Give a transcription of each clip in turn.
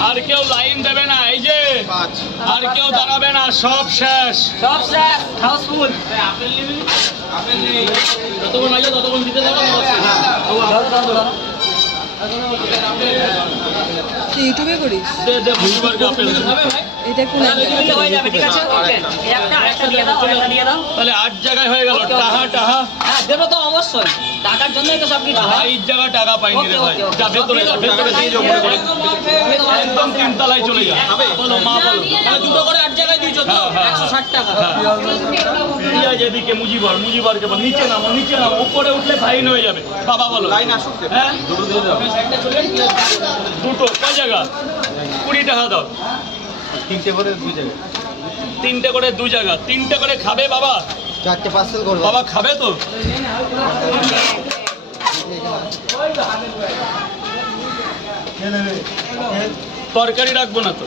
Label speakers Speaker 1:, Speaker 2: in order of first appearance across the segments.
Speaker 1: আর কেউ লাইন দেবে না এই যে। আর কেউ দাঁড়াবে না সব শেষ।
Speaker 2: সব শেষ হাউসফুল
Speaker 1: যতক্ষণ আছে ততক্ষণ দিতে
Speaker 3: ইউটিউবে করিস?
Speaker 1: দে দে বুঝবার আপেল
Speaker 3: এটা কোন
Speaker 2: হয়ে যাবে দিয়ে দিয়ে
Speaker 1: তাহলে আট জায়গায় হয়ে গেল। টাহা টাহা।
Speaker 2: হ্যাঁ দেবো তো অবশ্যই। টাকার জন্যই তো সব কিছু হয়
Speaker 1: জায়গা টাকা পাইনি রে ভাই। যা ভেতরে যা ভেতরে দিয়ে যাও করে একদম তিনতলায় চলে যা। বলো মা বলো।
Speaker 2: তাহলে দুটো করে আট জায়গায় দিয়েছ তো?
Speaker 1: হ্যাঁ, হ্যাঁ,
Speaker 2: টাকা।
Speaker 1: হ্যাঁ। পিঁয়াজ এদিকে মুজিবার মুজিবারকে বল। নিচে নামো নিচে নামো। উপরে উঠলে ফাইন হয়ে যাবে। বাবা বলো।
Speaker 4: লাইন আসুক দে।
Speaker 1: হ্যাঁ? দুটো কয় জায়গা? কুড়ি টাকা দাও।
Speaker 4: তিনটে করে দুই জায়গায়?
Speaker 1: তিনটে করে দু জায়গা। তিনটে করে খাবে বাবা?
Speaker 4: চারটে পার্সেল করব।
Speaker 1: বাবা খাবে তো? তরকারি রাখব না তো?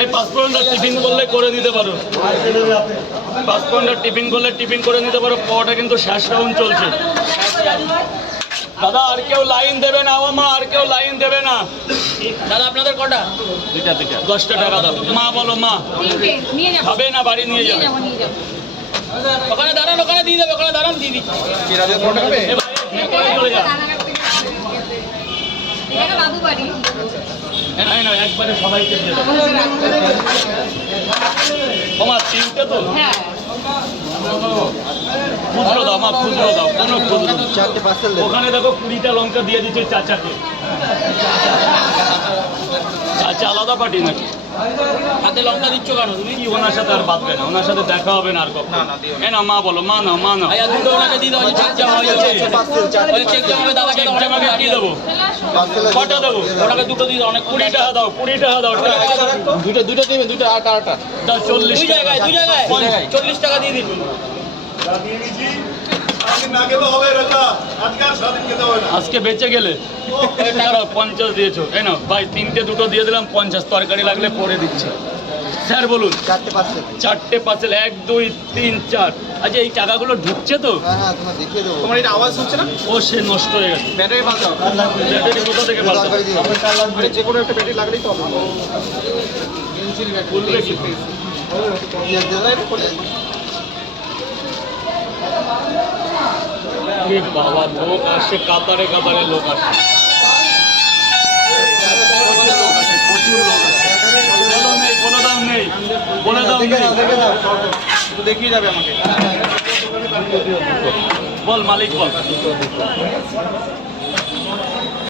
Speaker 1: এই পাঁচফোড়নটা টিফিন করলে করে দিতে পারো। পাঁচফোড়নটা টিফিন করলে টিফিন করে নিতে পারো। পটা কিন্তু শেষ রাউন্ড চলছে। দাদা আর কেউ লাইন দেবে না ও মা আর কেউ লাইন দেবে না।
Speaker 2: দাদা আপনাদের কটা?
Speaker 4: দুইটা দুইটা।
Speaker 1: দশটা টাকা দাও। মা বলো মা। খাবে না বাড়ি নিয়ে যাবে।
Speaker 2: ওখানে দাঁড়ান ওখানে দিয়ে দেবে ওখানে দাঁড়ান দিয়ে
Speaker 5: বাড়ি
Speaker 1: একবারে সবাইকে তোমার তিনটে তো?
Speaker 5: হ্যাঁ।
Speaker 1: খুচরো দাও মা খুচরো দাও কোনো খুচরো
Speaker 4: চারটে পার্সেল
Speaker 1: ওখানে দেখো কুড়িটা লঙ্কা দিয়ে দিচ্ছে চাচাকে। চাচা আলাদা পার্টি নাকি?
Speaker 2: হাতে লঙ্কা দিচ্ছ কেন? তুমি
Speaker 1: কি ওনার সাথে আর বাঁধবে না? ওনার সাথে দেখা হবে না আর কখন?
Speaker 4: না, না,
Speaker 1: এ না মা বলো মা না মা না।
Speaker 2: দুটো ওনাকে দিয়ে দাও চেক জমা হয়ে যাচ্ছে
Speaker 4: পার্সেল চারটে
Speaker 2: ওই চেক জমা হবে দাদাকে
Speaker 1: চেক জামাকে কি দেবো। কটা দেবো?
Speaker 2: ওনাকে দুটো দিয়ে দাও অনেক
Speaker 1: কুড়ি টাকা দাও কুড়ি টাকা দাও
Speaker 4: দুটো দুটো দেবে দুটো আর কারটা
Speaker 1: চল্লিশ
Speaker 2: জায়গায় দুই জায়গায় চল্লিশ টাকা দিয়ে দিন।
Speaker 1: আজকে বেঁচে গেলে। পঞ্চাশ দিয়েছ। না ভাই তিনটে দুটো দিয়ে দিলাম পঞ্চাশ। তরকারি লাগলে পরে দিচ্ছি। স্যার বলুন।
Speaker 4: চারটে পার্সেল
Speaker 1: চারটে এক দুই তিন চার। আচ্ছা এই টাকাগুলো ঢুকছে তো?
Speaker 4: হ্যাঁ হ্যাঁ তোমার দেখিয়ে দেবো।
Speaker 6: তোমার এটা আওয়াজ হচ্ছে না?
Speaker 1: ও সে নষ্ট হয়ে গেছে।
Speaker 6: ব্যাটারি পাল্টাও
Speaker 1: ব্যাটারি কোথা থেকে পাল্টাবো?
Speaker 4: তরকারি দিয়ে দেবো।
Speaker 6: আরে যে কোনো একটা ব্যাটারি লাগলেই তো হবে।
Speaker 1: খুলবে কি? বাবা লোক আসে কাতারে কাতারে লোক আসে।
Speaker 6: দেখিয়ে যাবে আমাকে
Speaker 1: বল মালিক বল।